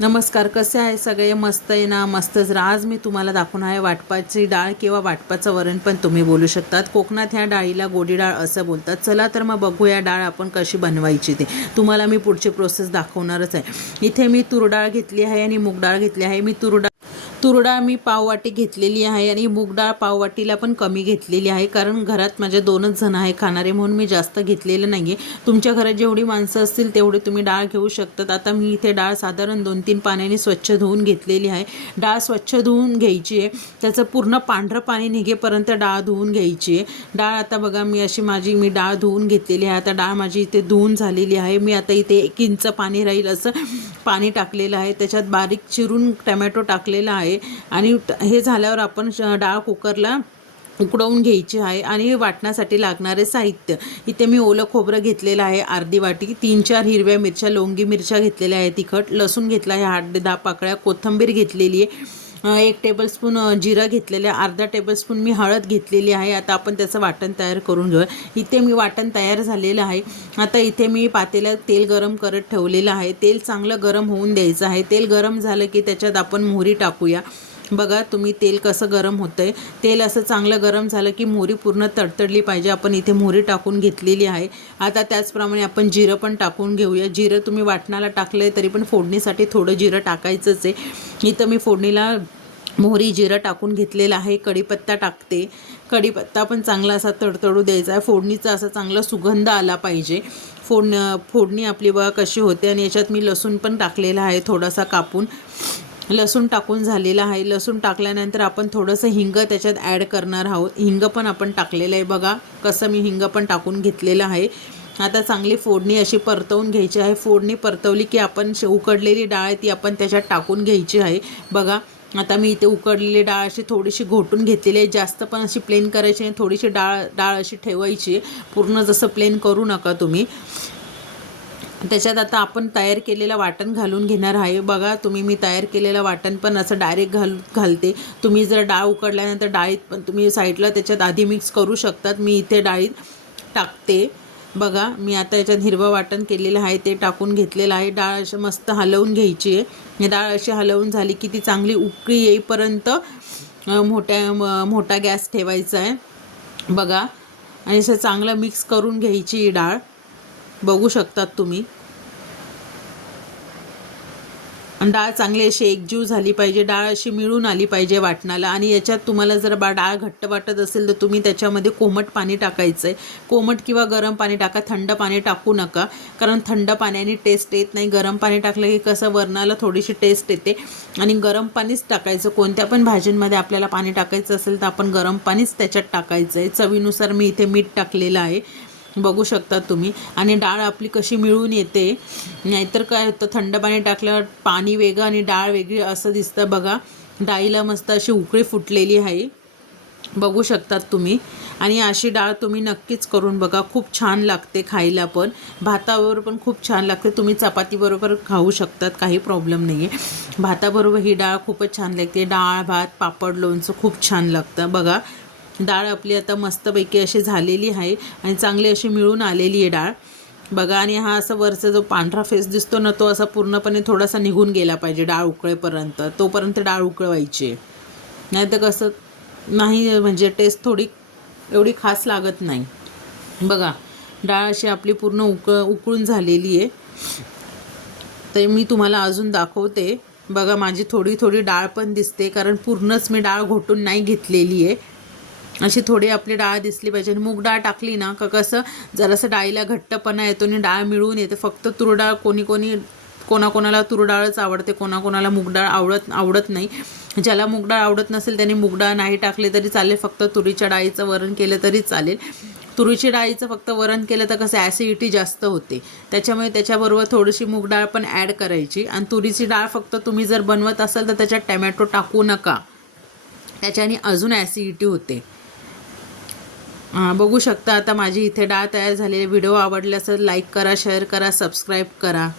नमस्कार कसे आहे सगळे? मस्त आहे ना? मस्तच आज मी तुम्हाला दाखवणार आहे वाटपाची डाळ किंवा वाटपाचं वरण पण तुम्ही बोलू शकतात. कोकणात ह्या डाळीला गोडी डाळ असं बोलतात. चला तर मग बघूया डाळ आपण कशी बनवायची ते. तुम्हाला मी पुढची प्रोसेस दाखवणारच आहे. इथे मी तूर डाळ घेतली आहे आणि मूग डाळ घेतली आहे. मी तूर डाळ तुरडाळ मी पाववाटी घेतलेली आहे आणि मूग डाळ पाववाटीला पण कमी घेतलेली आहे. कारण घरात माझ्या दोनच जण आहे खाणारे म्हणून मी जास्त घेतलेलं नाही आहे तुमच्या घरात जेवढी माणसं असतील तेवढी तुम्ही डाळ घेऊ शकतात. आता मी इथे डाळ साधारण दोन तीन पाण्याने स्वच्छ धुवून घेतलेली आहे. डाळ स्वच्छ धुवून घ्यायची आहे. त्याचं पूर्ण पांढरं पाणी निघेपर्यंत डाळ धुवून घ्यायची आहे. डाळ आता बघा मी अशी माझी मी डाळ धुवून घेतलेली आहे. आता डाळ माझी इथे धुवून झालेली आहे. मी आता इथे एक इंच पाणी राहील असं पाणी टाकलेलं आहे त्याच्यात बारीक चिरून टमॅटो टाकलेला आहे आणि हे झाल्यावर आपण डाळ कुकरला उकडवून घ्यायची आहे आणि वाटण्यासाठी लागणारे साहित्य. इथे मी ओलं खोबरं घेतलेलं आहे अर्धी वाटी तीन चार हिरव्या मिरच्या लोंगी मिरच्या घेतलेल्या आहे तिखट लसूण घेतला आहे आठ दहा पाकळ्या कोथिंबीर घेतलेली आहे. एक टेबलस्पून जिरं घेतलेलं आहे. अर्धा टेबलस्पून मी हळद घेतलेली आहे. आता आपण त्याचं वाटण तयार करून घेऊया. इथे मी वाटण तयार झालेलं आहे. आता इथे मी पातेल्यात तेल गरम करत ठेवलेलं आहे. तेल चांगलं गरम होऊन द्यायचं आहे. तेल गरम झालं की त्याच्यात आपण मोहरी टाकूया. बघा तुम्ही तेल कसं गरम होतं आहे तेल असं चांगलं गरम झालं की मोहरी पूर्ण तडतडली पाहिजे. आपण इथे मोहरी टाकून घेतलेली आहे. आता त्याचप्रमाणे आपण जिरं पण टाकून घेऊया. जिरं तुम्ही वाटणाला टाकलं आहे तरी पण फोडणीसाठी थोडं जिरं टाकायचंच आहे. इथं मी फोडणीला मोहरी जिरं टाकून घेतलेलं आहे. कढीपत्ता टाकते. कढीपत्ता पण चांगला असा तडतडू द्यायचा आहे. फोडणीचा असा चांगला सुगंध आला पाहिजे. फोडण फोडणी आपली बघा कशी होते आणि याच्यात मी लसूण पण टाकलेला आहे थोडासा कापून. लसूण टाकून झालेला आहे. लसूण टाकल्यानंतर आपण थोडंसं हिंग त्याच्यात ॲड करणार आहोत. हिंग पण आपण टाकलेलं आहे बघा. कसं मी हिंग पण टाकून घेतलेलं आहे. आता चांगली फोडणी अशी परतवून घ्यायची आहे. फोडणी परतवली की आपण उकडलेली डाळ आहे ती आपण त्याच्यात टाकून घ्यायची आहे. बघा आता मी इथे उकडलेली डाळ अशी थोडीशी घोटून घेतलेली आहे. जास्त पण अशी प्लेन करायची आणि थोडीशी डाळ डाळ अशी ठेवायची. पूर्ण जसं प्लेन करू नका तुम्ही. त्याच्यात आता आपण तयार केलेलं वाटण घालून घेणार आहे. बघा तुम्ही मी तयार केलेलं वाटण पण असं डायरेक्ट घाल घालते. तुम्ही जर डाळ उकडल्यानंतर डाळीत पण तुम्ही साईडला त्याच्यात आधी मिक्स करू शकतात. मी इथे डाळीत टाकते. बघा मी आता याच्यात हिरवं वाटण केलेलं आहे ते टाकून घेतलेलं आहे. डाळ अशी मस्त हलवून घ्यायची आहे. डाळ अशी हलवून झाली की ती चांगली उकळी येईपर्यंत मोठ्या म- मोठा गॅस ठेवायचा आहे. बघा आणि असं चांगलं मिक्स करून घ्यायची ही डाळ. बघू शकतात तुम्ही. डाळ चांगली अशी एकजीव झाली पाहिजे डाळ अशी मिळून आली पाहिजे वाटणाला. आणि याच्यात तुम्हाला जर बा डाळ घट्ट वाटत असेल तर तुम्ही त्याच्यामध्ये कोमट पाणी टाकायचं आहे कोमट किंवा गरम पाणी टाका थंड पाणी टाकू नका. कारण थंड पाण्याने टेस्ट येत नाही. गरम पाणी टाकलं की कसं वरणाला थोडीशी टेस्ट येते. आणि गरम पाणीच टाकायचं. कोणत्या पण भाजींमध्ये आपल्याला पाणी टाकायचं असेल तर आपण गरम पाणीच त्याच्यात टाकायचं आहे चवीनुसार मी इथे मीठ टाकलेलं आहे. बघू शकता तुम्ही. आणि डाळ आपली कशी मिळून येते नाहीतर काय होतं थंड पाणी टाकल्यावर पाणी वेगळं आणि डाळ वेगळी असं दिसतं बघा. डाळीला मस्त अशी उकळी फुटलेली आहे. बघू शकतात तुम्ही. आणि अशी डाळ तुम्ही नक्कीच करून बघा. खूप छान लागते खायला पण. भाताबरोबर पण खूप छान लागते. तुम्ही चपातीबरोबर खाऊ शकतात काही प्रॉब्लेम नाही आहे भाताबरोबर ही डाळ खूपच छान लागते. डाळ भात पापड लोणचं खूप छान लागतं बघा. डाळ आपली आता मस्तपैकी अशी झालेली आहे आणि चांगली अशी मिळून आलेली आहे डाळ. बघा आणि हा असं वरचा जो पांढरा फेस दिसतो ना तो असा पूर्णपणे थोडासा निघून गेला पाहिजे डाळ उकळेपर्यंत. तोपर्यंत डाळ उकळवायची. आहे नाही तर कसं नाही म्हणजे टेस्ट थोडी एवढी खास लागत नाही. बघा डाळ अशी आपली पूर्ण उक उकळून झालेली आहे. तर मी तुम्हाला अजून दाखवते. बघा माझी थोडी थोडी डाळ पण दिसते कारण पूर्णच मी डाळ घोटून नाही घेतलेली आहे. अशी थोडी आपली डाळ दिसली पाहिजे. आणि मूग डाळ टाकली ना का कसं जरासं डाळीला घट्टपणा येतो आणि डाळ मिळून येते. फक्त तूर डाळ कोणी कोणी कोणाकोणाला तूर डाळच आवडते कोणाकोणाला मूग डाळ आवडत आवडत नाही. ज्याला मूग डाळ आवडत नसेल त्यांनी मूग डाळ नाही टाकले तरी चालेल. फक्त तुरीच्या डाळीचं वरण केलं तरी चालेल. तुरीच्या डाळीचं फक्त वरण केलं तर कसं ॲसिडिटी जास्त होते. त्याच्यामुळे त्याच्याबरोबर थोडीशी मूग डाळ पण ॲड करायची. आणि तुरीची डाळ फक्त तुम्ही जर बनवत असाल तर त्याच्यात टॅमॅटो टाकू नका. त्याच्याने अजून ॲसिडिटी होते. बघू शकता. आता माझी इथे डाळ तयार झालेली. व्हिडिओ आवडल्यास असेल लाईक करा शेअर करा सबस्क्राईब करा.